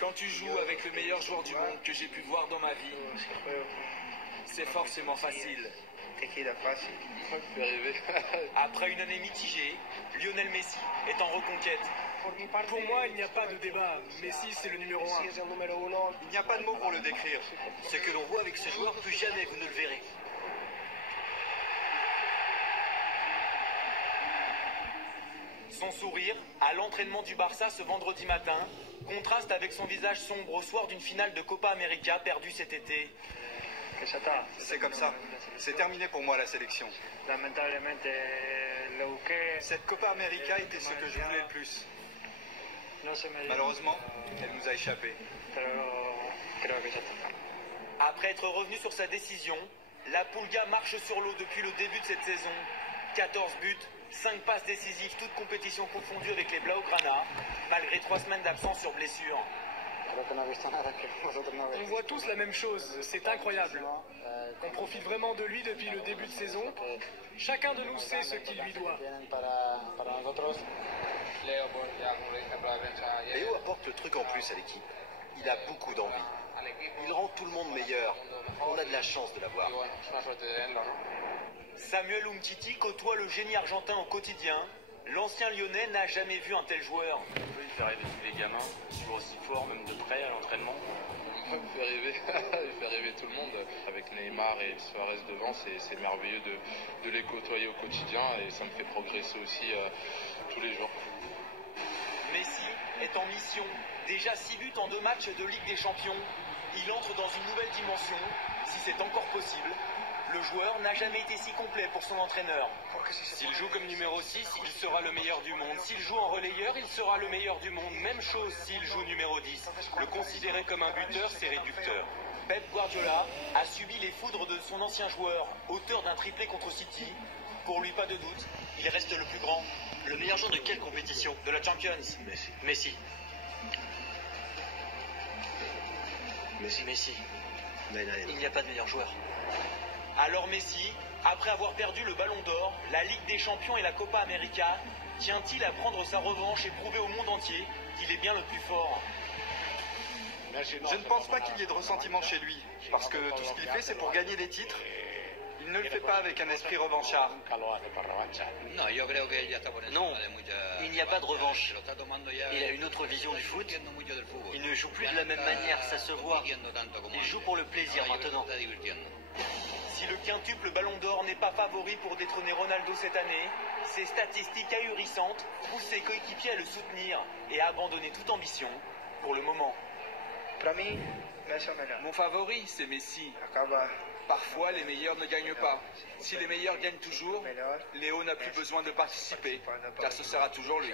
Quand tu joues avec le meilleur joueur du monde que j'ai pu voir dans ma vie, c'est forcément facile. Après une année mitigée, Lionel Messi est en reconquête. Pour moi, il n'y a pas de débat. Messi, c'est le numéro 1. Il n'y a pas de mots pour le décrire. Ce que l'on voit avec ce joueur, plus jamais vous ne le verrez. Son sourire, à l'entraînement du Barça ce vendredi matin, contraste avec son visage sombre au soir d'une finale de Copa América perdue cet été. C'est comme ça. C'est terminé pour moi la sélection. Cette Copa América était ce que je voulais le plus. Malheureusement, elle nous a échappé. Après être revenu sur sa décision, la Pulga marche sur l'eau depuis le début de cette saison. 14 buts, 5 passes décisives, toutes compétitions confondues avec les Blaugrana, malgré 3 semaines d'absence sur blessure. On voit tous la même chose, c'est incroyable. On profite vraiment de lui depuis le début de saison. Chacun de nous sait ce qu'il lui doit. Léo apporte le truc en plus à l'équipe. Il a beaucoup d'envie. Il rend tout le monde meilleur. On a de la chance de l'avoir. Samuel Umtiti côtoie le génie argentin au quotidien. L'ancien Lyonnais n'a jamais vu un tel joueur. Il fait rêver tous les gamins, toujours aussi fort, même de près à l'entraînement. Il fait rêver, il fait rêver tout le monde. Avec Neymar et Suarez devant, c'est merveilleux de les côtoyer au quotidien et ça me fait progresser aussi tous les jours. Messi est en mission. Déjà 6 buts en 2 matchs de Ligue des Champions. Il entre dans une nouvelle dimension, si c'est encore possible. Le joueur n'a jamais été si complet pour son entraîneur. S'il joue comme numéro 6, il sera le meilleur du monde. S'il joue en relayeur, il sera le meilleur du monde. Même chose s'il joue numéro 10. Le considérer comme un buteur, c'est réducteur. Pep Guardiola a subi les foudres de son ancien joueur, auteur d'un triplé contre City. Pour lui, pas de doute, il reste le plus grand. Le meilleur joueur de quelle compétition? De la Champions. Messi. Il n'y a pas de meilleur joueur. Alors Messi, après avoir perdu le Ballon d'Or, la Ligue des Champions et la Copa América, tient-il à prendre sa revanche et prouver au monde entier qu'il est bien le plus fort? Je ne pense pas qu'il y ait de ressentiment chez lui, parce que tout ce qu'il fait, c'est pour gagner des titres. Il ne le fait pas avec un esprit revanchard. Non, il n'y a pas de revanche. Il a une autre vision du foot. Il ne joue plus de la même manière, ça se voit. Il joue pour le plaisir maintenant. Si le quintuple Ballon d'Or n'est pas favori pour détrôner Ronaldo cette année, ses statistiques ahurissantes poussent ses coéquipiers à le soutenir et à abandonner toute ambition pour le moment. Mon favori, c'est Messi. Parfois, les meilleurs ne gagnent pas. Si les meilleurs gagnent toujours, Léo n'a plus besoin de participer, car ce sera toujours lui.